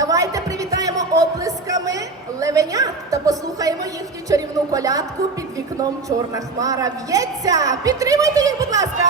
Давайте привітаємо оплесками левенят та послухаємо їхню чарівну колядку під вікном чорна хмара в'ється. підтримайте їх, будь ласка.